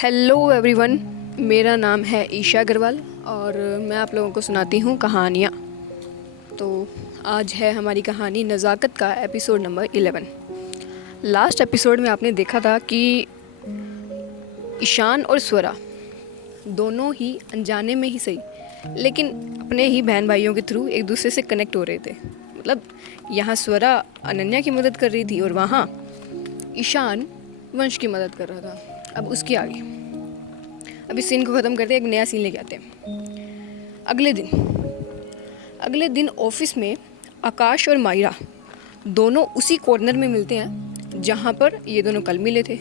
Hello everyone, मेरा नाम है ईशा अग्रवाल और मैं आप लोगों को सुनाती हूँ कहानियाँ। तो आज है हमारी कहानी नज़ाकत का एपिसोड नंबर 11। लास्ट एपिसोड में आपने देखा था कि ईशान और स्वरा दोनों ही अनजाने में ही सही, लेकिन अपने ही बहन भाइयों के थ्रू एक दूसरे से कनेक्ट हो रहे थे। मतलब यहाँ स्वरा अनन्या की मदद कर रही थी और वहाँ ईशान वंश की मदद कर रहा था। अब उसके आगे अभी सीन को ख़त्म करते एक नया सीन लेके आते हैं। अगले दिन ऑफिस में आकाश और मायरा दोनों उसी कॉर्नर में मिलते हैं जहाँ पर ये दोनों कल मिले थे।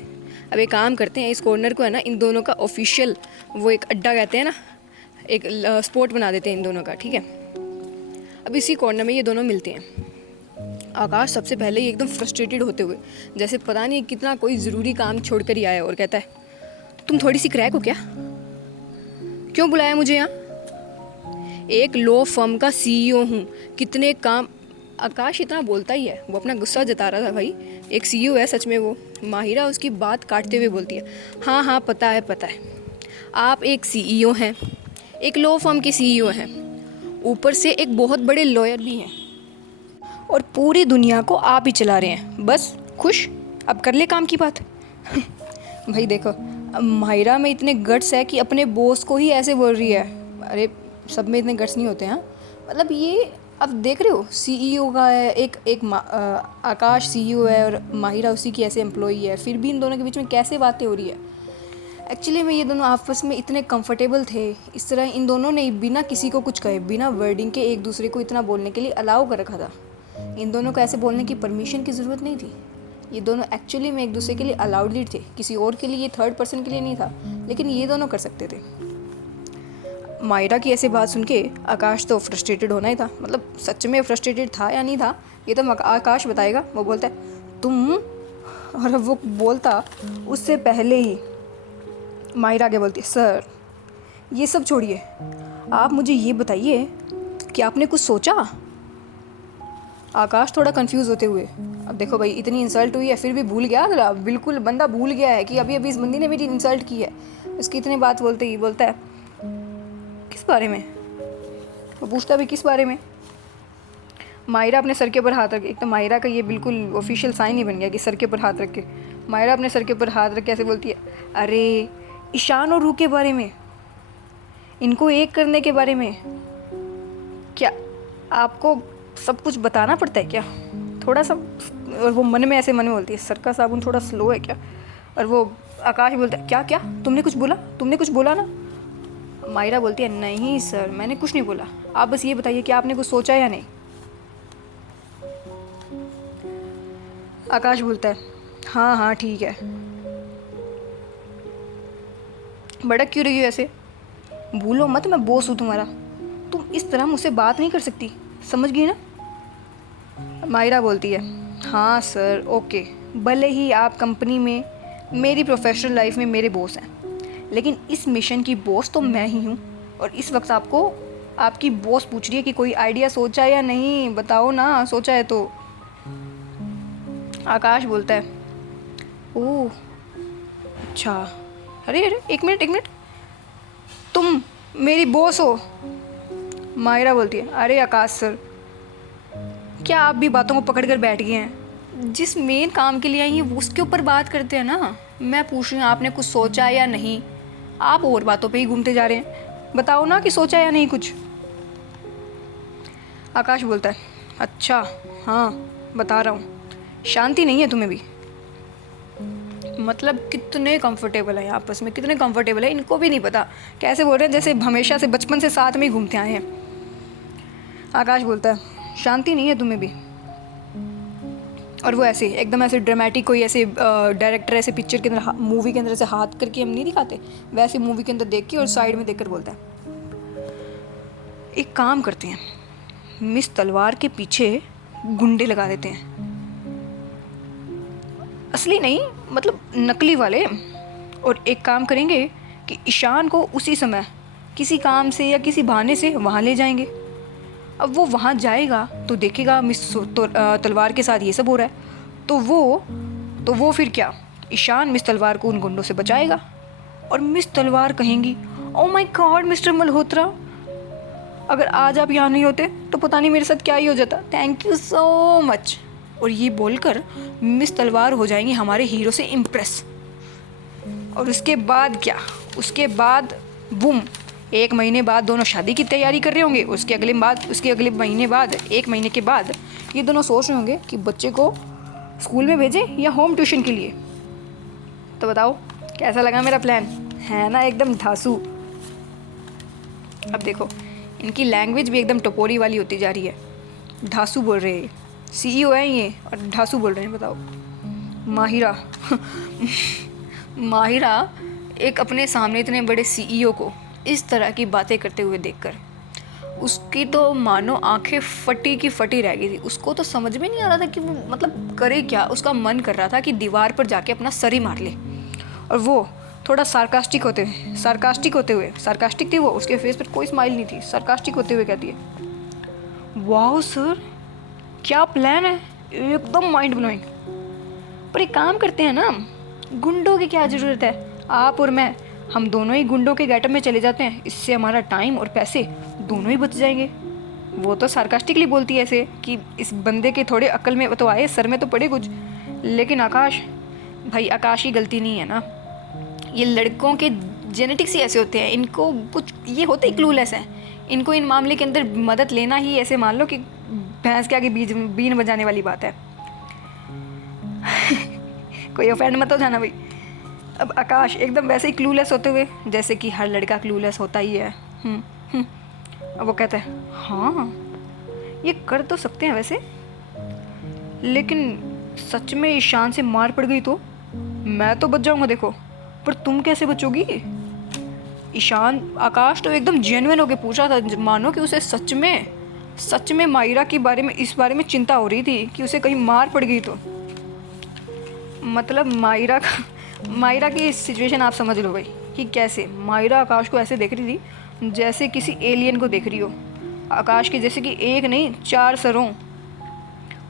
अब एक काम करते हैं, इस कॉर्नर को है ना इन दोनों का ऑफिशियल वो एक अड्डा कहते हैं ना, एक स्पॉट बना देते हैं इन दोनों का, ठीक है। अब इसी कॉर्नर में ये दोनों मिलते हैं। आकाश सबसे पहले ही एकदम फ्रस्ट्रेटेड होते हुए, जैसे पता नहीं कितना कोई ज़रूरी काम छोड़ कर ही आया, और कहता है, तुम थोड़ी सी क्रैक हो क्या? क्यों बुलाया मुझे यहाँ? एक लॉ फर्म का सीईओ हूँ, कितने काम। आकाश इतना बोलता ही है, वो अपना गुस्सा जता रहा था। भाई एक सीईओ है सच में वो। माहिरा उसकी बात काटते हुए बोलती है, हाँ हाँ पता है, आप एक सीईओ हैं, एक लॉ फर्म के सीईओ हैं, ऊपर से एक बहुत बड़े लॉयर भी हैं, और पूरी दुनिया को आप ही चला रहे हैं। बस खुश, अब कर ले काम की बात। भाई देखो, माहिरा में इतने गट्स है कि अपने बॉस को ही ऐसे बोल रही है। अरे सब में इतने गट्स नहीं होते हैं। मतलब ये अब देख रहे हो, सीईओ का है एक आकाश सीईओ है और माहिरा उसी की ऐसे एम्प्लॉई है, फिर भी इन दोनों के बीच में कैसे बातें हो रही है। एक्चुअली में ये दोनों आपस में इतने कंफर्टेबल थे, इस तरह इन दोनों ने बिना किसी को कुछ कहे, बिना वर्डिंग के एक दूसरे को इतना बोलने के लिए अलाउ कर रखा था। इन दोनों को ऐसे बोलने की परमिशन की ज़रूरत नहीं थी। ये दोनों एक्चुअली में एक दूसरे के लिए अलाउड थे, किसी और के लिए, ये थर्ड पर्सन के लिए नहीं था, लेकिन ये दोनों कर सकते थे। मायरा की ऐसे बात सुन के आकाश तो फ्रस्ट्रेटेड होना ही था। मतलब सच में फ्रस्ट्रेटेड था या नहीं था ये तो आकाश बताएगा। वो बोलता है तुम, और वो बोलता उससे पहले ही मायरा आगे बोलती है, सर ये सब छोड़िए, आप मुझे ये बताइए कि आपने कुछ सोचा? आकाश थोड़ा कंफ्यूज होते हुए, अब देखो भाई इतनी इंसल्ट हुई है फिर भी भूल गया, बिल्कुल बंदा भूल गया है कि अभी अभी इस बंदी ने मेरी इंसल्ट की है। उसकी इतनी बात बोलते ही बोलता है, किस बारे में? वो पूछता भी किस बारे में? मायरा अपने सर के ऊपर हाथ रख, एक तो मायरा का ये बिल्कुल ऑफिशियल साइन ही बन गया कि सर के ऊपर हाथ रख के। मायरा अपने सर के ऊपर हाथ रख के ऐसे बोलती है, अरे ईशान और रूह के बारे में, इनको एक करने के बारे में। क्या आपको सब कुछ बताना पड़ता है क्या? थोड़ा सा। और वो मन में बोलती है, सर का साबुन थोड़ा स्लो है क्या? और वो आकाश बोलता है, क्या क्या तुमने कुछ बोला ना? मायरा बोलती है, नहीं सर मैंने कुछ नहीं बोला, आप बस ये बताइए कि आपने कुछ सोचा या नहीं। आकाश बोलता है, हाँ हाँ ठीक है। भड़क क्यों रही हो ऐसे? भूलो मत मैं बॉस हूँ तुम्हारा, तुम इस तरह मुझसे बात नहीं कर सकती, समझ गई ना? मायरा बोलती है, हाँ सर ओके, भले ही आप कंपनी में, मेरी प्रोफेशनल लाइफ में मेरे बॉस हैं, लेकिन इस मिशन की बॉस तो मैं ही हूँ। और इस वक्त आपको आपकी बॉस पूछ रही है कि कोई आइडिया सोचा या नहीं, बताओ ना, सोचा है तो। आकाश बोलता है, ओह अच्छा, अरे अरे एक मिनट, तुम मेरी बॉस हो? मायरा बोलती है, अरे आकाश सर, क्या आप भी बातों को पकड़ कर बैठ गए हैं? जिस मेन काम के लिए आई हैं उसके ऊपर बात करते हैं ना। मैं पूछ रही हूँ आपने कुछ सोचा या नहीं, आप और बातों पे ही घूमते जा रहे हैं, बताओ ना कि सोचा या नहीं कुछ। आकाश बोलता है, अच्छा हाँ बता रहा हूँ, शांति नहीं है तुम्हें भी? मतलब कितने कंफर्टेबल है आपस में, कितने कंफर्टेबल है, इनको भी नहीं पता कैसे बोल रहे हैं, जैसे हमेशा से बचपन से साथ में ही घूमते आए हैं। आकाश बोलता है, शांति नहीं है तुम्हें भी? और वो ऐसे एकदम ऐसे ड्रामेटिक, कोई ऐसे डायरेक्टर ऐसे पिक्चर के अंदर, मूवी के अंदर ऐसे हाथ करके हम नहीं दिखाते, वैसे मूवी के अंदर देख के और साइड में देखकर बोलता है, एक काम करते हैं, मिस तलवार के पीछे गुंडे लगा देते हैं, असली नहीं मतलब नकली वाले, और एक काम करेंगे कि ईशान को उसी समय किसी काम से या किसी बहाने से वहाँ ले जाएंगे। अब वो वहाँ जाएगा तो देखेगा मिस तलवार के साथ ये सब हो रहा है, तो वो फिर क्या, ईशान मिस तलवार को उन गुंडों से बचाएगा। और मिस तलवार कहेंगी, oh my God mister Malhotra, अगर आज आप यहाँ नहीं होते तो पता नहीं मेरे साथ क्या ही हो जाता, थैंक यू सो मच। और ये बोलकर मिस तलवार हो जाएंगी हमारे हीरो से इम्प्रेस। और उसके बाद क्या, उसके बाद बूम, 1 महीने बाद दोनों शादी की तैयारी कर रहे होंगे। उसके अगले महीने बाद 1 महीने के बाद ये दोनों सोच रहे होंगे कि बच्चे को स्कूल में भेजें या होम ट्यूशन के लिए। तो बताओ कैसा लगा मेरा प्लान, है ना एकदम धांसू। अब देखो इनकी लैंग्वेज भी एकदम टपोरी वाली होती जा रही है, धांसू बोल रहे हैं, CEO है ये और धांसू बोल रहे हैं। बताओ माहिरा माहिरा एक अपने सामने इतने बड़े CEO को इस तरह की बातें करते हुए देखकर उसकी तो मानो आंखें फटी की फटी रह गई थी। उसको तो समझ में नहीं आ रहा था कि वो मतलब करे क्या। उसका मन कर रहा था कि दीवार पर जाके अपना सर ही मार ले। और वो थोड़ा सार्कास्टिक थी वो, उसके फेस पर कोई स्माइल नहीं थी। सार्कास्टिक होते हुए कहती है, वाह सर क्या प्लान है, एकदम माइंड ब्लोइंग। पर एक काम करते हैं ना, गुंडों की क्या ज़रूरत है, आप और मैं हम दोनों ही गुंडों के गेटअप में चले जाते हैं, इससे हमारा टाइम और पैसे दोनों ही बच जाएंगे। वो तो सार्कास्टिकली बोलती है ऐसे कि इस बंदे के थोड़े अक्ल में तो आए, सर में तो पड़े कुछ। लेकिन आकाश की गलती नहीं है ना, ये लड़कों के जेनेटिक्स ही ऐसे होते हैं, इनको कुछ ये होते ही क्लूलेस हैं। इनको इन मामले के अंदर मदद लेना ही ऐसे मान लो कि भैंस के आगे बीन बजाने वाली बात है। कोई ऑफेंड मत हो जाना भाई। अब आकाश एकदम वैसे ही क्लूलेस होते हुए, जैसे कि हर लड़का क्लूलेस होता ही है। अब वो कहता है, हाँ ये कर तो सकते हैं वैसे, लेकिन सच में ईशान से मार पड़ गई तो मैं तो बच जाऊंगा। देखो पर तुम कैसे बचोगी? ईशान आकाश तो एकदम जेन्युइन होके पूछा था, मानो कि उसे सच में मायरा के बारे में इस बारे में चिंता हो रही थी कि उसे कहीं मार पड़ गई तो। मतलब मायरा की सिचुएशन आप समझ लो भाई कि कैसे मायरा आकाश को ऐसे देख रही थी जैसे किसी एलियन को देख रही हो। आकाश के जैसे कि एक नहीं 4 सरों।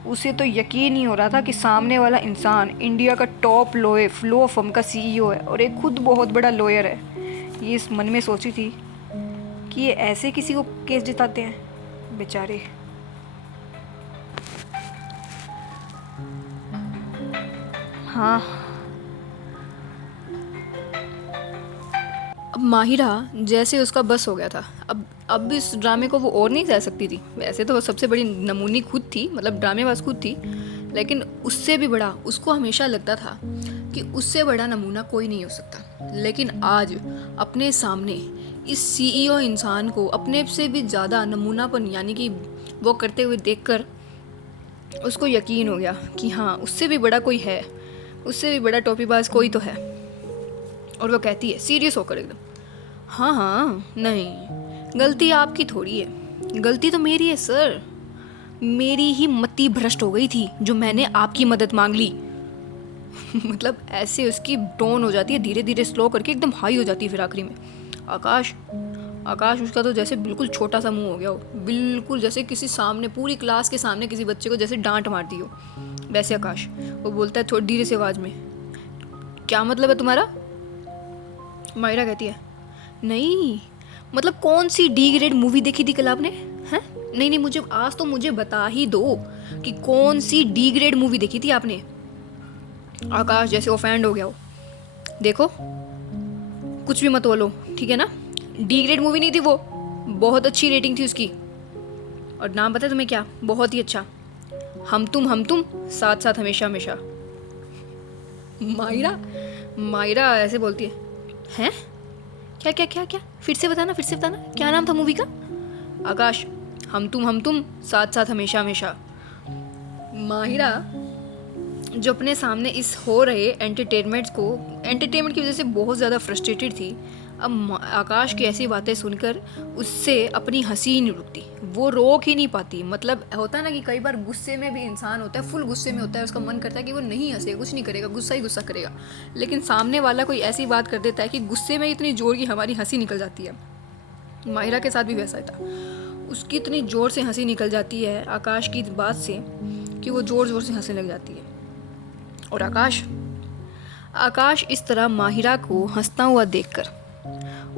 उसे तो यकीन नहीं हो रहा था कि सामने वाला इंसान इंडिया का टॉप लो फर्म का CEO है और एक खुद बहुत बड़ा लॉयर है। ये इस मन में सोची थी कि ये ऐसे किसी को केस जिताते हैं बेचारे। हाँ अब माहिरा जैसे उसका बस हो गया था। अब इस ड्रामे को वो और नहीं सह सकती थी। वैसे तो वो सबसे बड़ी नमूनी खुद थी, मतलब ड्रामेबाज खुद थी, लेकिन उससे भी बड़ा उसको हमेशा लगता था कि उससे बड़ा नमूना कोई नहीं हो सकता। लेकिन आज अपने सामने इस CEO इंसान को अपने से भी ज़्यादा नमूनापन यानी कि वो करते हुए देखकर उसको यकीन हो गया कि हाँ उससे भी बड़ा कोई है, उससे भी बड़ा टोपीबाज कोई तो है। और वो कहती है सीरियस होकर एकदम, हाँ नहीं गलती आपकी थोड़ी है, गलती तो मेरी है सर। मेरी ही मति भ्रष्ट हो गई थी जो मैंने आपकी मदद मांग ली। मतलब ऐसे उसकी टोन हो जाती है धीरे धीरे स्लो करके एकदम हाई हो जाती है। फिर आखिरी में आकाश उसका तो जैसे बिल्कुल छोटा सा मुंह हो गया हो, बिल्कुल जैसे किसी सामने पूरी क्लास के सामने किसी बच्चे को जैसे डांट मार दी हो वैसे आकाश। वो बोलता है थोड़ी धीरे से आवाज़ में, क्या मतलब है तुम्हारा? मायरा कहती है, नहीं मतलब कौन सी D ग्रेड मूवी देखी थी कल आपने? हैं? नहीं मुझे आज तो मुझे बता ही दो कि कौन सी D ग्रेड मूवी देखी थी आपने। आकाश जैसे ऑफेंड हो गया हो, देखो कुछ भी मत बोलो ठीक है ना, D ग्रेड मूवी नहीं थी वो, बहुत अच्छी रेटिंग थी उसकी। और नाम पता है तुम्हें क्या? बहुत ही अच्छा, हम तुम साथ साथ हमेशा हमेशा। मायरा ऐसे बोलती है, हैं क्या फिर से बताना क्या नाम था मूवी का? आकाश, हम तुम साथ साथ हमेशा हमेशा। माहिरा जो अपने सामने इस हो रहे एंटरटेनमेंट की वजह से बहुत ज़्यादा फ्रस्ट्रेटेड थी। अब आकाश की ऐसी बातें सुनकर उससे अपनी हंसी ही नहीं रुकती, वो रोक ही नहीं पाती। मतलब होता है ना कि कई बार गुस्से में भी इंसान होता है, फुल गुस्से में होता है, उसका मन करता है कि वो नहीं हंसे, कुछ नहीं करेगा, गुस्सा ही गुस्सा करेगा, लेकिन सामने वाला कोई ऐसी बात कर देता है कि गुस्से में इतनी जोर की हमारी हंसी निकल जाती है। माहिरा के साथ भी वैसा ही था, उसकी इतनी ज़ोर से हंसी निकल जाती है आकाश की बात से कि वो ज़ोर से हंसने लग जाती है। और आकाश इस तरह माहिरा को हंसता हुआ देखकर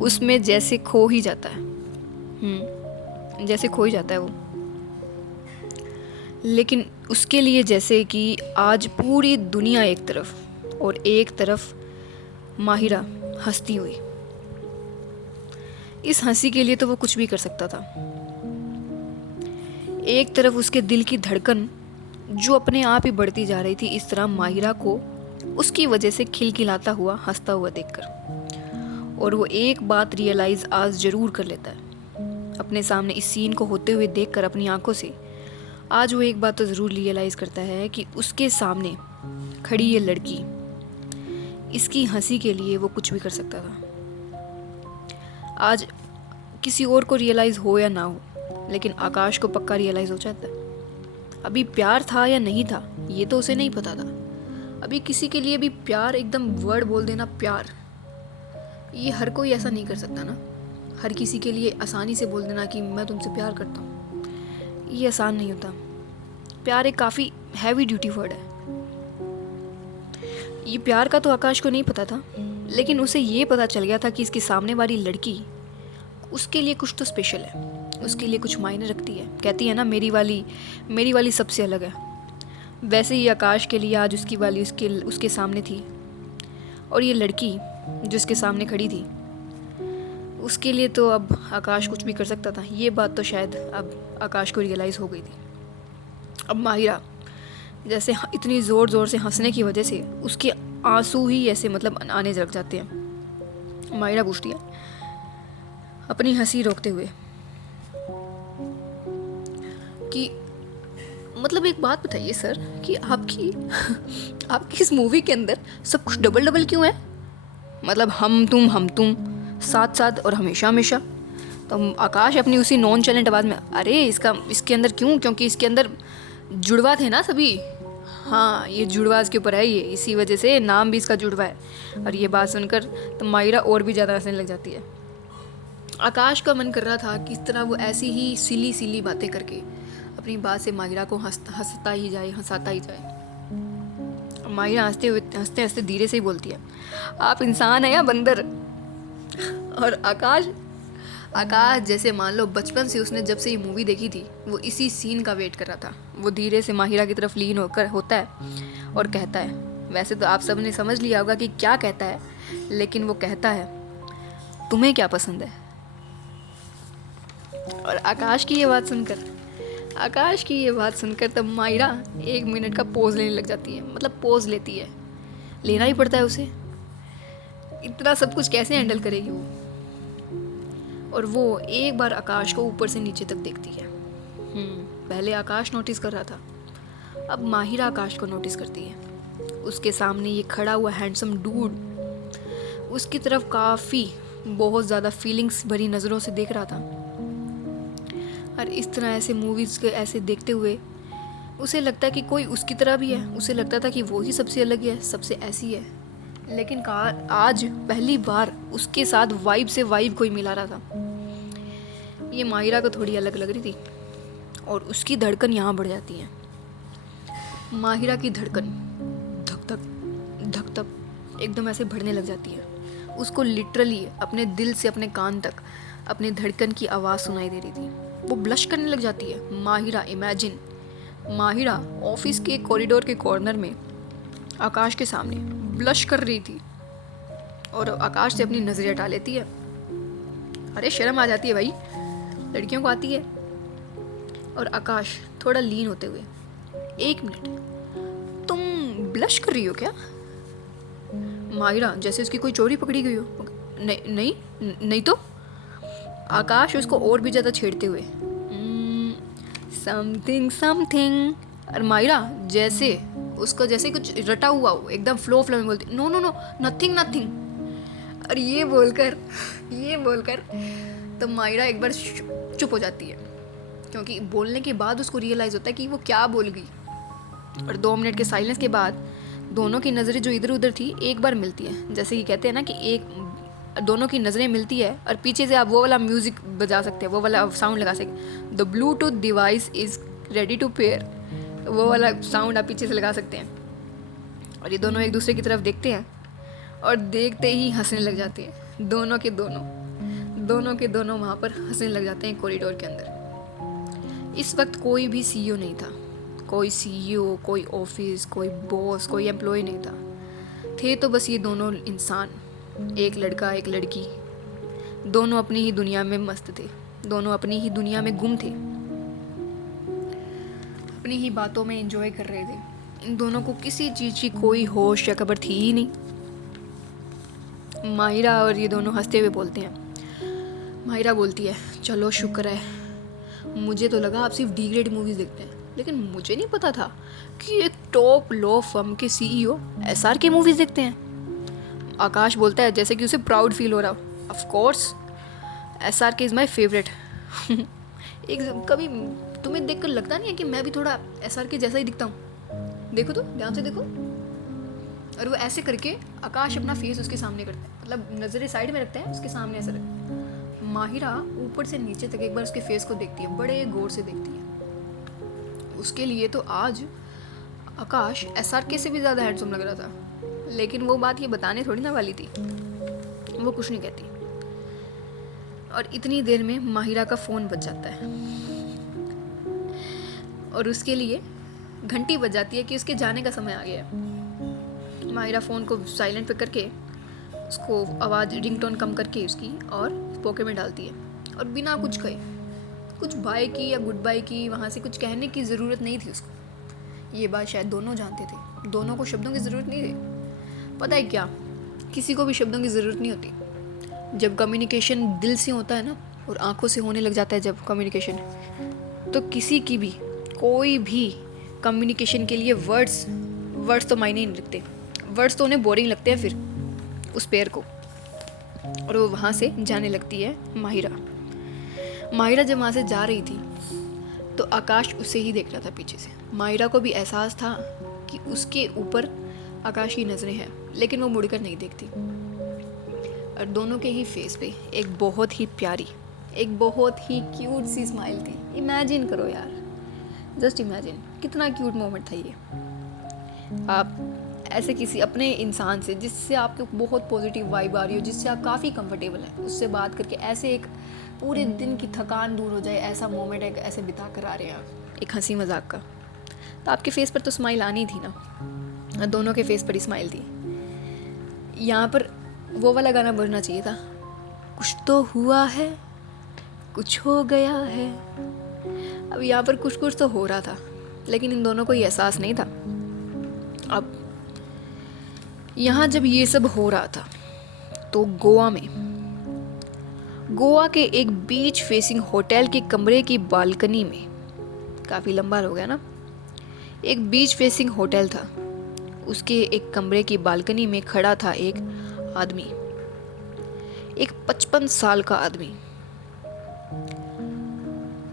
उसमें जैसे खो ही जाता है। जैसे खो ही जाता है वो। लेकिन उसके लिए जैसे कि आज पूरी दुनिया एक तरफ और एक तरफ माहिरा हंसती हुई। इस हंसी के लिए तो वो कुछ भी कर सकता था। एक तरफ उसके दिल की धड़कन जो अपने आप ही बढ़ती जा रही थी, इस तरह माहिरा को उसकी वजह से खिलखिलाता हुआ हंसता हुआ देखकर। और वो एक बात रियलाइज़ आज ज़रूर कर लेता है अपने सामने इस सीन को होते हुए देखकर अपनी आंखों से। आज वो एक बात तो ज़रूर रियलाइज़ करता है कि उसके सामने खड़ी ये लड़की, इसकी हंसी के लिए वो कुछ भी कर सकता था। आज किसी और को रियलाइज़ हो या ना हो, लेकिन आकाश को पक्का रियलाइज़ हो जाता है। अभी प्यार था या नहीं था ये तो उसे नहीं पता था। अभी किसी के लिए भी प्यार, एकदम वर्ड बोल देना प्यार, ये हर कोई ऐसा नहीं कर सकता ना। हर किसी के लिए आसानी से बोल देना कि मैं तुमसे प्यार करता हूँ, ये आसान नहीं होता। प्यार एक काफ़ी हैवी ड्यूटी वर्ड है। ये प्यार का तो आकाश को नहीं पता था, लेकिन उसे ये पता चल गया था कि इसके सामने वाली लड़की उसके लिए कुछ तो स्पेशल है, उसके लिए कुछ मायने रखती है। कहती है ना, मेरी वाली सबसे अलग है। वैसे ही आकाश के लिए आज उसकी वाली उसके सामने थी, और ये लड़की जो उसके सामने खड़ी थी, उसके लिए तो अब आकाश कुछ भी कर सकता था। ये बात तो शायद अब आकाश को रियलाइज़ हो गई थी। अब माहिरा जैसे इतनी ज़ोर ज़ोर से हंसने की वजह से उसके आंसू ही ऐसे मतलब आने लग जाते हैं। माहिरा पूछती है अपनी हंसी रोकते हुए कि मतलब एक बात बताइए सर कि आपकी इस मूवी के अंदर सब कुछ डबल डबल क्यों है? मतलब हम तुम साथ साथ और हमेशा हमेशा। तो आकाश अपनी उसी नॉन चैलेंट आवाज़ में, अरे इसके अंदर क्यों? क्योंकि इसके अंदर जुड़वा थे ना सभी। हाँ, ये जुड़वा इसके ऊपर है, ये इसी वजह से नाम भी इसका जुड़वा है। और ये बात सुनकर तो माहिरा और भी ज़्यादा हंसने लग जाती है। आकाश का मन कर रहा था कि इस तरह वो ऐसी ही सिली बातें करके अपनी बात से माहिरा को हंसाता ही जाए। माहिरा हंसते हंसते धीरे से ही बोलती है, आप इंसान है या बंदर? और आकाश जैसे मान लो बचपन से उसने जब से ये मूवी देखी थी वो इसी सीन का वेट कर रहा था। वो धीरे से माहिरा की तरफ लीन होता है और कहता है, वैसे तो आप सब ने समझ लिया होगा कि क्या कहता है, लेकिन वो कहता है, तुम्हें क्या पसंद है? और आकाश की ये बात सुनकर तब माहिरा 1 मिनट का पोज लेने लग जाती है। मतलब पोज लेती है, लेना ही पड़ता है उसे, इतना सब कुछ कैसे हैंडल करेगी वो। और वो एक बार आकाश को ऊपर से नीचे तक देखती है। पहले आकाश नोटिस कर रहा था, अब माहिरा आकाश को नोटिस करती है। उसके सामने ये खड़ा हुआ हैंडसम डूड उसकी तरफ काफ़ी बहुत ज़्यादा फीलिंग्स भरी नज़रों से देख रहा था। और इस तरह ऐसे मूवीज़ के ऐसे देखते हुए उसे लगता है कि कोई उसकी तरह भी है। उसे लगता था कि वो ही सबसे अलग है, सबसे ऐसी है। लेकिन आज पहली बार उसके साथ वाइब से वाइब कोई मिला रहा था। ये माहिरा को थोड़ी अलग लग रही थी और उसकी धड़कन यहाँ बढ़ जाती है। माहिरा की धड़कन धक धक एकदम ऐसे बढ़ने लग जाती है। उसको लिटरली अपने दिल से अपने कान तक अपने धड़कन की आवाज़ सुनाई दे रही थी। वो ब्लश करने लग जाती है। माहिरा ऑफिस के कॉरिडोर के कॉर्नर में आकाश के सामने ब्लश कर रही थी और आकाश से अपनी नज़रें हटा लेती है। अरे शर्म आ जाती है भाई, लड़कियों को आती है। और आकाश थोड़ा लीन होते हुए, 1 मिनट, तुम ब्लश कर रही हो क्या? माहिरा जैसे उसकी कोई चोरी पकड़ी गई हो। नहीं तो। आकाश उसको और भी ज़्यादा छेड़ते हुए, समथिंग। और माहिरा जैसे कुछ रटा हुआ हो, एकदम फ्लो में बोलती, नो नथिंग। और ये बोलकर तो माहिरा एक बार चुप हो जाती है, क्योंकि बोलने के बाद उसको रियलाइज़ होता है कि वो क्या बोल गई। और 2 मिनट के साइलेंस के बाद दोनों की नज़रें जो इधर उधर थी एक बार मिलती है। जैसे कि कहते हैं ना कि दोनों की नज़रें मिलती है और पीछे से आप वो वाला म्यूज़िक बजा सकते हैं, वो वाला साउंड लगा सकते हैं, the Bluetooth device is ready to pair, वो वाला साउंड आप पीछे से लगा सकते हैं। और ये दोनों एक दूसरे की तरफ देखते हैं और देखते ही हंसने लग जाते हैं, दोनों के दोनों वहाँ पर हंसने लग जाते हैं कॉरिडोर के अंदर। इस वक्त कोई भी सीईओ नहीं था, कोई सीईओ, कोई ऑफिस, कोई बॉस, कोई एम्प्लॉय नहीं था। थे तो बस ये दोनों इंसान, एक लड़का एक लड़की। दोनों अपनी ही दुनिया में मस्त थे, दोनों अपनी ही दुनिया में गुम थे, अपनी ही बातों में एंजॉय कर रहे थे। इन दोनों को किसी चीज़ की कोई होश या खबर थी ही नहीं। माहिरा और ये दोनों हंसते हुए बोलते हैं। माहिरा बोलती है, चलो शुक्र है, मुझे तो लगा आप सिर्फ डी ग्रेड मूवीज़ देखते हैं, लेकिन मुझे नहीं पता था कि एक टॉप लॉ फर्म के सीईओ एसआर के मूवीज़ देखते हैं। आकाश बोलता है जैसे कि उसे प्राउड फील हो रहा हो। ऑफ कोर्स एसआर के इज़ माई फेवरेट। एक कभी तुम्हें देखकर लगता नहीं है कि मैं भी थोड़ा एसआर के जैसा ही दिखता हूँ? देखो तो, ध्यान से देखो। और वो ऐसे करके आकाश अपना फेस उसके सामने करता है, मतलब नज़रें साइड में रखता है, उसके सामने ऐसा रखता है। माहिरा ऊपर से नीचे तक एक बार उसके फेस को देखती है, बड़े गौर से देखती है। उसके लिए तो आज आकाश एसआरके से भी ज़्यादा हैंडसम लग रहा था, लेकिन वो बात ये बताने थोड़ी ना वाली थी, वो कुछ नहीं कहती। और इतनी देर में माहिरा का फ़ोन बज जाता है और उसके लिए घंटी बज जाती है कि उसके जाने का समय आ गया है। माहिरा फ़ोन को साइलेंट पे करके उसको आवाज़ रिंगटोन कम करके उसकी और पॉकेट में डालती है, और बिना कुछ कहे, कुछ बाय की या गुड बाय की, वहाँ से कुछ कहने की ज़रूरत नहीं थी उसको। ये बात शायद दोनों जानते थे, दोनों को शब्दों की ज़रूरत नहीं थी। पता है क्या, किसी को भी शब्दों की ज़रूरत नहीं होती। जब कम्युनिकेशन दिल से होता है ना, और आंखों से होने लग जाता है जब कम्युनिकेशन, तो किसी की भी कोई भी कम्युनिकेशन के लिए वर्ड्स तो मायने नहीं रखते। वर्ड्स तो उन्हें बोरिंग लगते हैं फिर उस पेयर को। और वो वहाँ से जाने लगती है माहिरा जब वहाँ से जा रही थी तो आकाश उसे ही देख रहा था पीछे से। माहिरा को भी एहसास था कि उसके ऊपर आकाश की नज़रें हैं, लेकिन वो मुड़कर नहीं देखती। और दोनों के ही फेस पे एक बहुत ही प्यारी, एक बहुत ही क्यूट सी स्माइल थी। इमेजिन करो यार, जस्ट इमेजिन, कितना क्यूट मोमेंट था ये। आप ऐसे किसी अपने इंसान से, जिससे आपको बहुत पॉजिटिव वाइब आ रही हो, जिससे आप काफ़ी कंफर्टेबल हैं, उससे बात करके ऐसे एक पूरे दिन की थकान दूर हो जाए, ऐसा मोमेंट एक ऐसे बिता कर आ रहे हैं आप, एक हंसी मजाक का, तो आपके फेस पर तो स्माइल आनी थी ना। दोनों के फेस पर ही स्माइल थी। यहाँ पर वो वाला गाना बजना चाहिए था, कुछ तो हुआ है, कुछ हो गया है। अब यहाँ पर कुछ तो हो रहा था, लेकिन इन दोनों को ये एहसास नहीं था। अब यहाँ जब ये सब हो रहा था तो गोवा के एक बीच फेसिंग होटल के कमरे की बालकनी में, काफ़ी लंबा हो गया ना, एक बीच फेसिंग होटल था, उसके एक कमरे की बालकनी में खड़ा था एक आदमी, एक 55 साल का आदमी,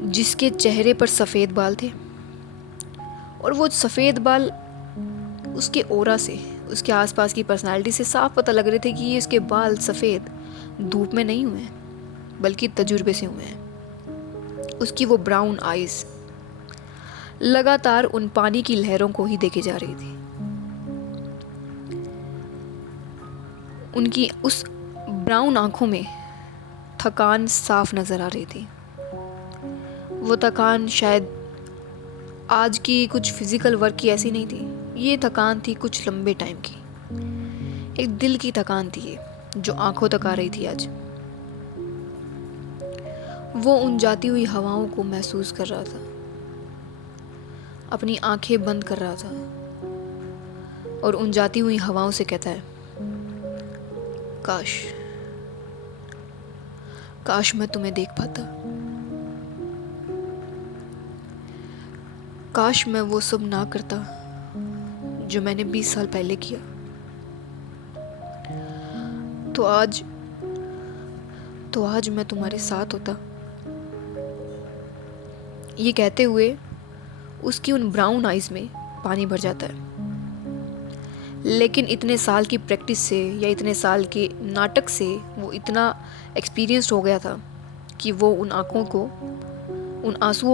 जिसके चेहरे पर सफ़ेद बाल थे। और वो सफ़ेद बाल उसके ऑरा से, उसके आसपास की पर्सनालिटी से साफ पता लग रहे थे कि ये उसके बाल सफ़ेद धूप में नहीं हुए हैं, बल्कि तजुर्बे से हुए हैं। उसकी वो ब्राउन आइज़ लगातार उन पानी की लहरों को ही देखे जा रही थी। उनकी उस ब्राउन आंखों में थकान साफ नज़र आ रही थी। वो थकान शायद आज की कुछ फिज़िकल वर्क की ऐसी नहीं थी, ये थकान थी कुछ लंबे टाइम की, एक दिल की थकान थी ये, जो आंखों तक आ रही थी आज। वो उन जाती हुई हवाओं को महसूस कर रहा था, अपनी आंखें बंद कर रहा था, और उन जाती हुई हवाओं से कहता है, काश मैं तुम्हें देख पाता, काश मैं वो सब ना करता जो मैंने 20 साल पहले किया, तो आज मैं तुम्हारे साथ होता। ये कहते हुए उसकी उन ब्राउन आइज़ में पानी भर जाता है। लेकिन इतने साल की प्रैक्टिस से या इतने साल के नाटक से वो इतना एक्सपीरियंस्ड हो गया था कि वो उन आंसुओं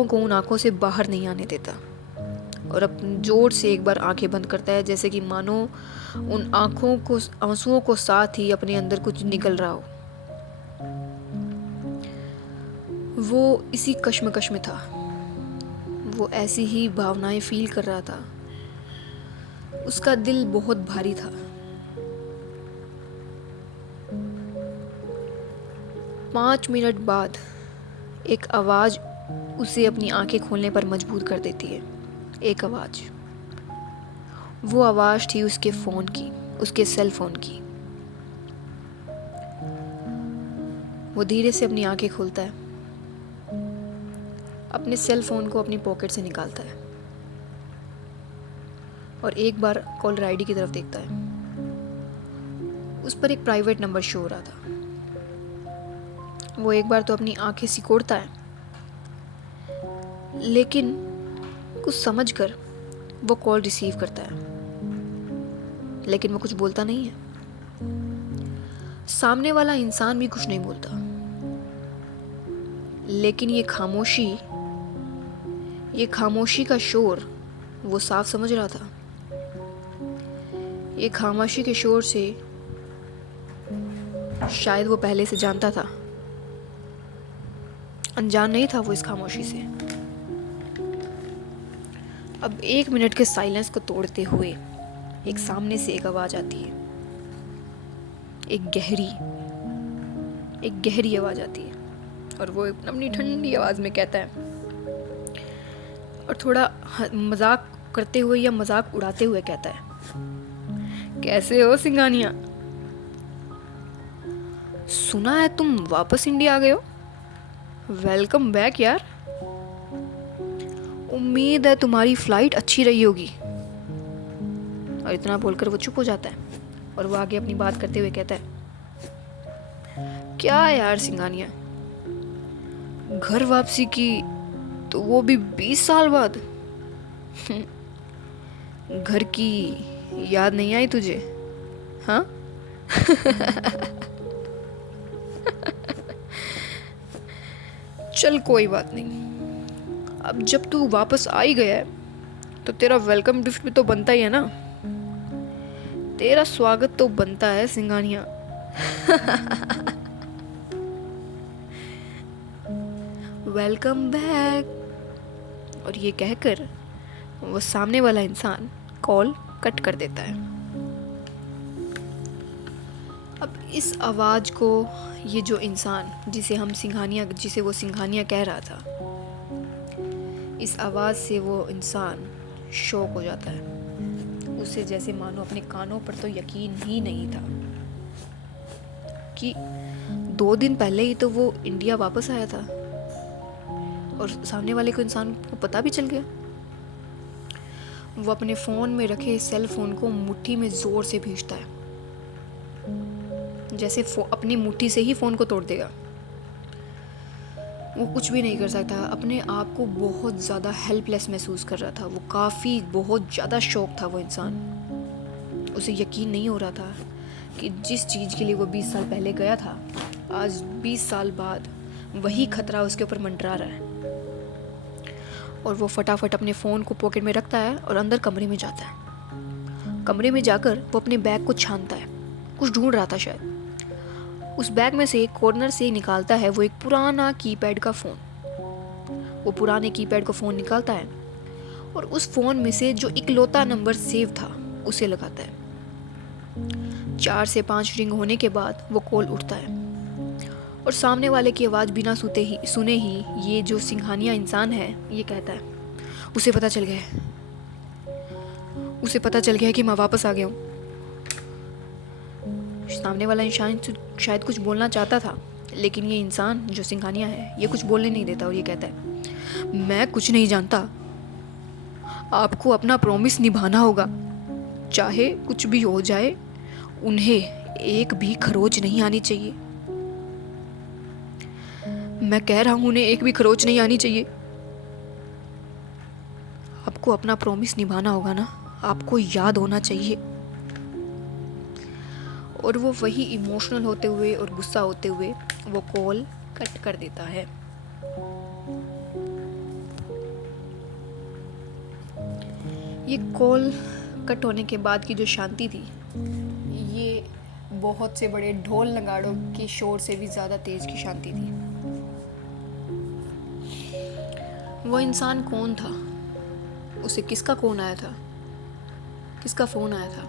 को उन आंखों से बाहर नहीं आने देता। और अपनी जोर से एक बार आंखें बंद करता है, जैसे कि मानो उन आंखों को, आंसुओं को साथ ही अपने अंदर कुछ निकल रहा हो। वो इसी कश्मकश में था, वो ऐसी ही भावनाएं फील कर रहा था। उसका दिल बहुत भारी था। 5 मिनट बाद एक आवाज़ उसे अपनी आंखें खोलने पर मजबूर कर देती है। एक आवाज़, वो आवाज़ थी उसके फ़ोन की, उसके सेल फ़ोन की। वो धीरे से अपनी आंखें खोलता है, अपने सेल फ़ोन को अपनी पॉकेट से निकालता है और एक बार कॉलर आईडी की तरफ देखता है। उस पर एक प्राइवेट नंबर शो हो रहा था। वो एक बार तो अपनी आंखें सिकोड़ता है, लेकिन कुछ समझकर वो कॉल रिसीव करता है, लेकिन वो कुछ बोलता नहीं है। सामने वाला इंसान भी कुछ नहीं बोलता, लेकिन ये खामोशी का शोर वो साफ समझ रहा था। ये खामोशी के शोर से शायद वो पहले से जानता था, अनजान नहीं था वो इस खामोशी से। अब 1 मिनट के साइलेंस को तोड़ते हुए एक सामने से एक आवाज़ आती है। एक गहरी आवाज़ आती है और वो अपनी ठंडी आवाज़ में कहता है, और थोड़ा मजाक करते हुए या मजाक उड़ाते हुए कहता है, कैसे हो सिंघानिया? सुना है तुम वापस इंडिया आ गए हो। वेलकम बैक यार। उम्मीद है तुम्हारी फ्लाइट अच्छी रही होगी। और इतना बोलकर वो चुप हो जाता है और वो आगे अपनी बात करते हुए कहता है, क्या यार सिंघानिया, घर वापसी की तो वो भी 20 साल बाद। घर की याद नहीं आई तुझे? हाँ? चल कोई बात नहीं, अब जब तू वापस आ ही गया है तो तेरा वेलकम गिफ्ट भी तो बनता ही है ना। तेरा स्वागत तो बनता है सिंघानिया। Welcome back. और ये कहकर वो सामने वाला इंसान कॉल कट कर देता है। अब इस आवाज़ को ये जो इंसान जिसे वो सिंघानिया कह रहा था, इस आवाज़ से वो इंसान शॉक हो जाता है। उसे जैसे मानो अपने कानों पर तो यकीन ही नहीं था कि 2 दिन पहले ही तो वो इंडिया वापस आया था और सामने वाले को इंसान को पता भी चल गया। वो अपने फ़ोन में रखे सेल फ़ोन को मुट्ठी में ज़ोर से भींचता है, जैसे अपनी मुट्ठी से ही फ़ोन को तोड़ देगा। वो कुछ भी नहीं कर सकता, अपने आप को बहुत ज़्यादा हेल्पलेस महसूस कर रहा था। वो बहुत ज़्यादा शौक था वो इंसान। उसे यकीन नहीं हो रहा था कि जिस चीज़ के लिए वो 20 साल पहले गया था, आज 20 साल बाद वही खतरा उसके ऊपर मंडरा रहा है। और वो फटाफट अपने फ़ोन को पॉकेट में रखता है और अंदर कमरे में जाता है। कमरे में जाकर वो अपने बैग को छानता है, कुछ ढूंढ रहा था शायद। उस बैग में से एक कॉर्नर से निकालता है वो एक पुराना कीपैड का फ़ोन। वो पुराने कीपैड का फ़ोन निकालता है और उस फ़ोन में से जो इकलौता नंबर सेव था उसे लगाता है। 4 से 5 रिंग होने के बाद वो कॉल उठता है और सामने वाले की आवाज़ बिना सुने ही ये जो सिंघानिया इंसान है ये कहता है, उसे पता चल गया है कि मैं वापस आ गया हूँ। सामने वाला इंसान शायद कुछ बोलना चाहता था, लेकिन ये इंसान जो सिंघानिया है ये कुछ बोलने नहीं देता और ये कहता है, मैं कुछ नहीं जानता, आपको अपना प्रॉमिस निभाना होगा, चाहे कुछ भी हो जाए, उन्हें एक भी खरोच नहीं आनी चाहिए। मैं कह रहा हूं, उन्हें एक भी खरोच नहीं आनी चाहिए। आपको अपना प्रॉमिस निभाना होगा ना, आपको याद होना चाहिए। और वो वही इमोशनल होते हुए और गुस्सा होते हुए वो कॉल कट कर देता है। ये कॉल कट होने के बाद की जो शांति थी, ये बहुत से बड़े ढोल नगाड़ों के शोर से भी ज़्यादा तेज़ की शांति थी। वो इंसान कौन था? उसे किसका कॉल आया था? किसका फ़ोन आया था?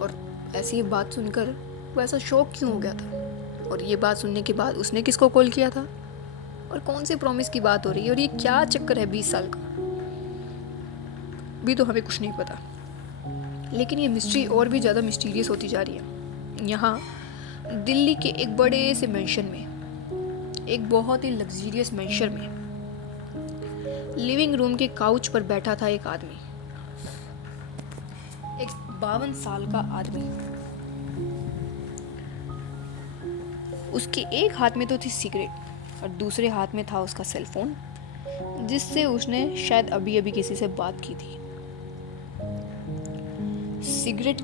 और ऐसी ये बात सुनकर वो ऐसा शौक क्यों हो गया था? और ये बात सुनने के बाद उसने किसको कॉल किया था? और कौन से प्रॉमिस की बात हो रही है? और ये क्या चक्कर है 20 साल का? भी तो हमें कुछ नहीं पता। लेकिन ये मिस्ट्री और भी ज़्यादा मिस्टीरियस होती जा रही है। यहाँ दिल्ली के एक बड़े से मेंशन में, एक बहुत ही लग्जरियस मेंशन में, लिविंग रूम के काउच पर बैठा था एक आदमी, एक 52 साल का आदमी। उसके एक हाथ में तो थी सिगरेट और दूसरे हाथ में था उसका सेल फोन, जिससे उसने शायद अभी अभी किसी से बात की थी। सिगरेट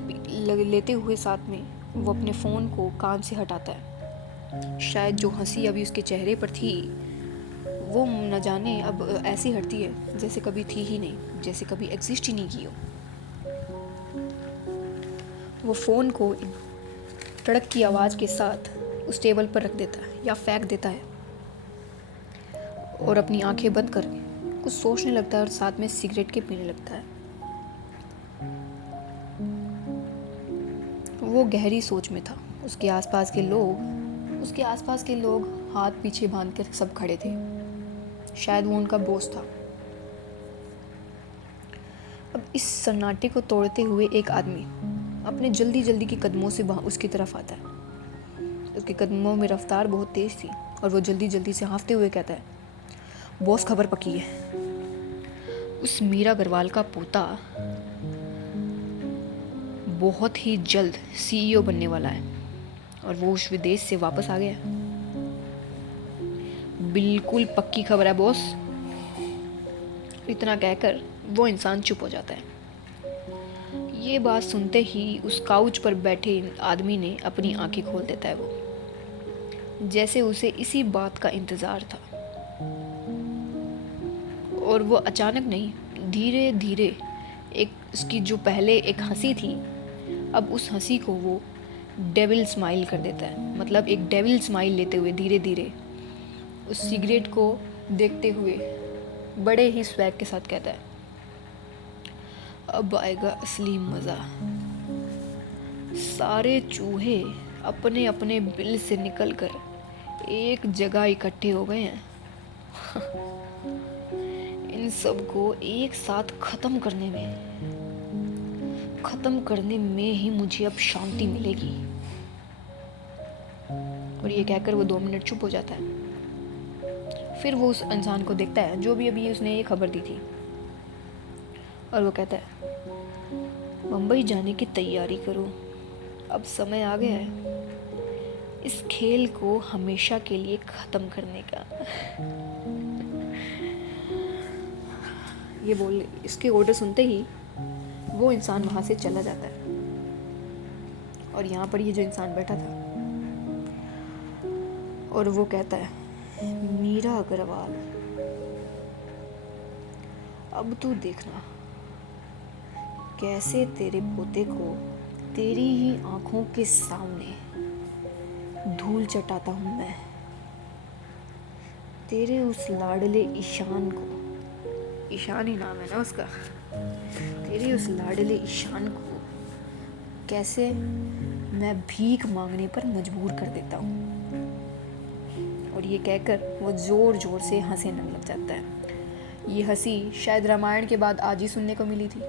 लेते हुए साथ में वो अपने फ़ोन को कान से हटाता है। शायद जो हंसी अभी उसके चेहरे पर थी वो न जाने अब ऐसी हटती है जैसे कभी थी ही नहीं, जैसे कभी एग्जिस्ट ही नहीं की हो। वो फ़ोन को टड़क की आवाज़ के साथ उस टेबल पर रख देता है या फेंक देता है और अपनी आंखें बंद कर कुछ सोचने लगता है और साथ में सिगरेट के पीने लगता है। वो गहरी सोच में था। उसके आसपास के लोग हाथ पीछे बांध कर सब खड़े थे। शायद वो उनका बॉस था। अब इस सन्नाटे को तोड़ते हुए एक आदमी अपने जल्दी जल्दी के कदमों से उसकी तरफ आता है। उसके कदमों में रफ्तार बहुत तेज थी और वो जल्दी जल्दी से हाँफते हुए कहता है, बॉस खबर पकी है, उस मीरा अग्रवाल का पोता बहुत ही जल्द सीईओ बनने वाला है और वो उस विदेश से वापस आ गया। बिल्कुल पक्की खबर है बॉस। इतना कहकर वो इंसान चुप हो जाता है। ये बात सुनते ही उस काउच पर बैठे आदमी ने अपनी आंखें खोल देता है, वो जैसे उसे इसी बात का इंतज़ार था। और वो अचानक नहीं, धीरे धीरे एक उसकी जो पहले एक हंसी थी, अब उस हंसी को वो डेविल स्माइल कर देता है। मतलब एक डेविल स्माइल लेते हुए धीरे धीरे उस सिगरेट को देखते हुए बड़े ही स्वैग के साथ कहता है, अब आएगा असली मज़ा। सारे चूहे अपने अपने बिल से निकलकर एक जगह इकट्ठे हो गए हैं। इन सब को एक साथ ख़त्म करने में ही मुझे अब शांति मिलेगी। और ये कहकर वो 2 मिनट चुप हो जाता है। फिर वो उस इंसान को देखता है जो भी अभी उसने ये खबर दी थी, और वो कहता है, मुंबई जाने की तैयारी करो, अब समय आ गया है इस खेल को हमेशा के लिए ख़त्म करने का। ये बोल इसके ऑर्डर सुनते ही वो इंसान वहाँ से चला जाता है। और यहाँ पर ये जो इंसान बैठा था और वो कहता है, मीरा अग्रवाल, अब तू देखना कैसे तेरे पोते को तेरी ही आंखों के सामने धूल चटाता हूँ मैं। तेरे उस लाडले ईशान को, ईशान ही नाम है ना उसका, तेरे उस लाडले ईशान को कैसे मैं भीख मांगने पर मजबूर कर देता हूँ। और ये कहकर वो जोर जोर से हंसने लग जाता है। ये हंसी शायद रामायण के बाद आज ही सुनने को मिली थी।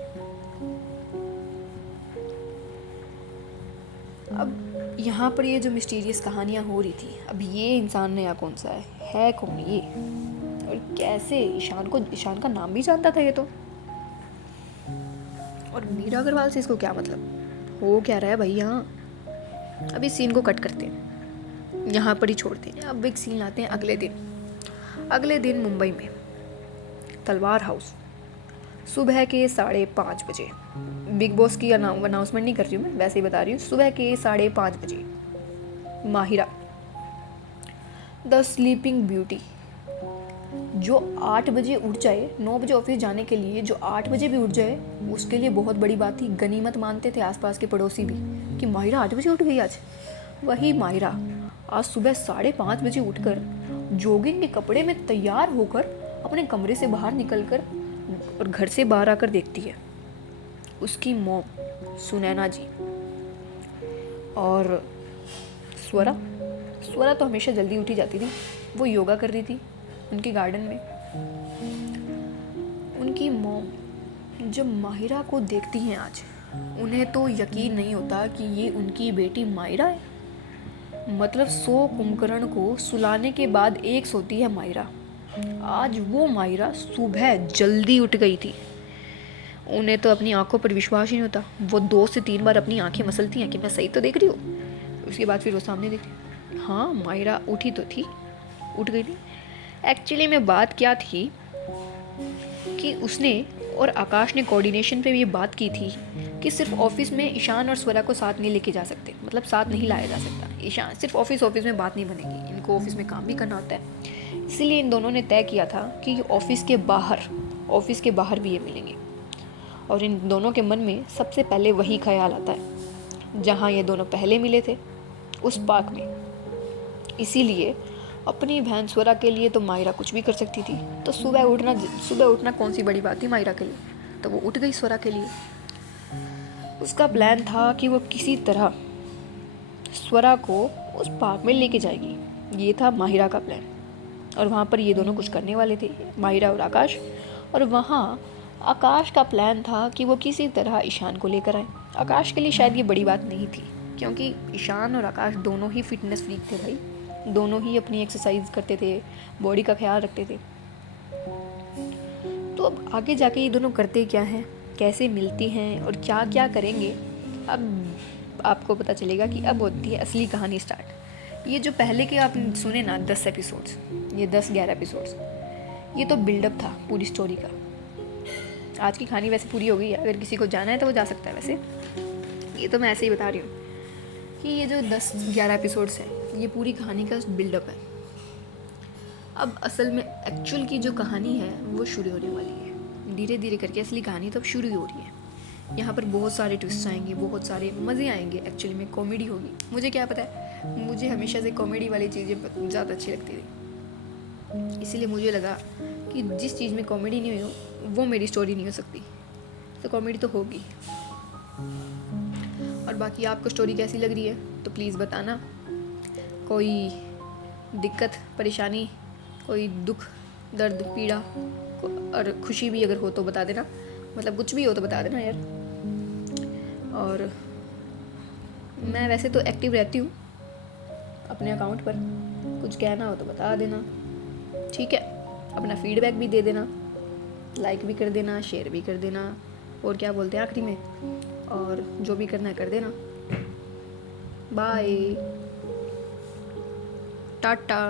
अब यहाँ पर ये जो मिस्टीरियस कहानियाँ हो रही थी, अब ये इंसान नया कौन सा है कौन ये, और कैसे ईशान का नाम भी जानता था ये तो। और मीरा अग्रवाल से इसको क्या मतलब, हो क्या रहा है भाई यहाँ। अब इस सीन को कट करते हैं, यहाँ पर ही छोड़ते हैं। अब एक सीन लाते हैं अगले दिन मुंबई में तलवार हाउस, सुबह के 5:30 बजे। बिग बॉस की अनाउंसमेंट नहीं कर रही हूँ मैं, वैसे ही बता रही हूँ। सुबह के 5:30 बजे माहिरा द स्लीपिंग ब्यूटी जो 8 बजे उठ जाए, 9 बजे ऑफिस जाने के लिए जो 8 बजे भी उठ जाए, उसके लिए बहुत बड़ी बात थी। गनीमत मानते थे आसपास के पड़ोसी भी कि माहिरा 8 बजे उठ गई आज। वही माहिरा आज सुबह 5:30 बजे उठकर जॉगिंग के कपड़े में तैयार होकर अपने कमरे से बाहर निकलकर और घर से बाहर आकर देखती है उसकी मॉम सुनैना जी और स्वरा। स्वरा तो हमेशा जल्दी उठी जाती थी, वो योगा कर रही थी उनके गार्डन में। उनकी मॉम जब माहिरा को देखती हैं आज, उन्हें तो यकीन नहीं होता कि ये उनकी बेटी माहिरा है। मतलब 100 कुंभकर्ण को सुलाने के बाद एक सोती है माहिरा। आज वो माहिरा सुबह जल्दी उठ गई थी। उन्हें तो अपनी आंखों पर विश्वास ही नहीं होता। वो 2 से 3 बार अपनी आंखें मसलती हैं कि मैं सही तो देख रही हूँ। उसके बाद फिर वो सामने देखती, हाँ माहिरा उठी तो थी, उठ गई थी। एक्चुअली में बात क्या थी कि उसने और आकाश ने कोऑर्डिनेशन पे ये बात की थी कि सिर्फ ऑफिस में ईशान और स्वरा को साथ नहीं लेके जा सकते, मतलब साथ नहीं लाया जा सकता। ईशान सिर्फ ऑफिस में बात नहीं बनेगी, इनको ऑफिस में काम भी करना होता है। इसीलिए इन दोनों ने तय किया था कि ये ऑफिस के बाहर भी ये मिलेंगे। और इन दोनों के मन में सबसे पहले वही ख्याल आता है जहाँ ये दोनों पहले मिले थे, उस पार्क में। इसीलिए अपनी बहन स्वरा के लिए तो माहिरा कुछ भी कर सकती थी। तो सुबह उठना कौन सी बड़ी बात थी माहिरा के लिए, तो वो उठ गई स्वरा के लिए। उसका प्लान था कि वो किसी तरह स्वरा को उस पार्क में लेके जाएगी। ये था माहिरा का प्लान। और वहाँ पर ये दोनों कुछ करने वाले थे, माहिरा और आकाश। और वहाँ आकाश का प्लान था कि वो किसी तरह ईशान को लेकर आए। आकाश के लिए शायद ये बड़ी बात नहीं थी, क्योंकि ईशान और आकाश दोनों ही फिटनेस फ्रीक थे भाई। दोनों ही अपनी एक्सरसाइज करते थे, बॉडी का ख्याल रखते थे। तो अब आगे जाके ये दोनों करते क्या हैं, कैसे मिलती हैं और क्या क्या करेंगे, अब आपको पता चलेगा कि अब होती है असली कहानी स्टार्ट। ये जो पहले के आपने सुने ना 10 एपिसोड्स, ये 10-11 एपिसोड्स, ये तो बिल्डअप था पूरी स्टोरी का। आज की कहानी वैसे पूरी हो गई है, अगर किसी को जाना है तो वो जा सकता है। वैसे ये तो मैं ऐसे ही बता रही हूँ कि ये जो 10-11 एपिसोड्स हैं, ये पूरी कहानी का बिल्डअप है। अब असल में एक्चुअल की जो कहानी है वो शुरू होने वाली है। धीरे धीरे करके असली कहानी तब शुरू हो रही है। यहाँ पर बहुत सारे ट्विस्ट आएंगे, बहुत सारे मज़े आएंगे। एक्चुअली में कॉमेडी होगी। मुझे क्या पता है, मुझे हमेशा से कॉमेडी वाली चीज़ें ज़्यादा अच्छी लगती थी। इसीलिए मुझे लगा कि जिस चीज़ में कॉमेडी नहीं हो वो मेरी स्टोरी नहीं हो सकती, तो कॉमेडी तो होगी। और बाकी आपको स्टोरी कैसी लग रही है तो प्लीज़ बताना। कोई दिक्कत परेशानी, कोई दुख दर्द पीड़ा और खुशी भी अगर हो तो बता देना, मतलब कुछ भी हो तो बता देना यार। और मैं वैसे तो एक्टिव रहती हूँ अपने अकाउंट पर, कुछ कहना हो तो बता देना, ठीक है। अपना फीडबैक भी दे देना, लाइक भी कर देना, शेयर भी कर देना, और क्या बोलते हैं आखिरी में, और जो भी करना है कर देना। बाय, टाटा।